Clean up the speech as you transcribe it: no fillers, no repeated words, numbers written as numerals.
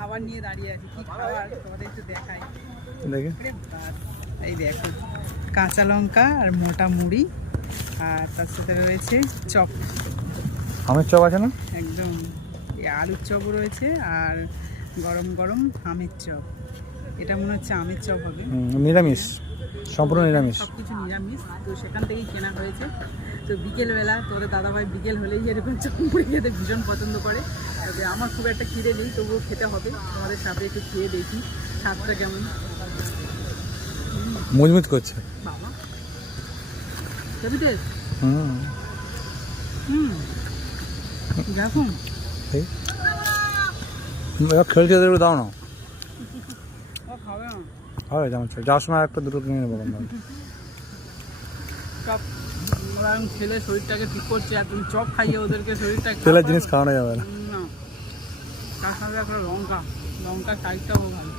খাবার নিয়ে দাঁড়িয়ে আছি। কি খাবার তোমাদের একটু দেখাই। দেখি এই দেখো, কাঁচা লঙ্কা আর মোটা মুড়ি, আর তার সাথে রয়েছে চপ। আমের চপ আছে না? একদম আলুর চপ রয়েছে, আর গরম গরম আমের চপ। এটা মনে হচ্ছে আমের চপ হবে। নিরামিষ, সম্পূর্ণ নিরামিষ। সব কিছু নিরামিষ, তো সেখান থেকেই কেনা হয়েছে। তো বিকেলবেলা তোদের দাদাভাই বিকেল হলেই এরকম চপ মুড়ি খেতে ভীষণ পছন্দ করে। তবে আমার খুব একটা খিদে নেই, তবুও খেতে হবে। তোমাদের সাথে একটু খেয়ে দেখি স্বাদটা কেমন। মুচমুচ করছে বাবা, যাবি তে? দেখুন খেলছে দাও না, খাবে না। হবে যাওয়ার সময় একটা দুটো কিনে নেবো। চপ ওরা খেলে শরীরটাকে ঠিক করছে, আর তুমি চপ খাইয়ে ওদেরকে শরীরটা তেলের জিনিস খাওয়ানো যাবে না। না, তার সাথে একটা লঙ্কা, লঙ্কার সাইজটাও ভালো।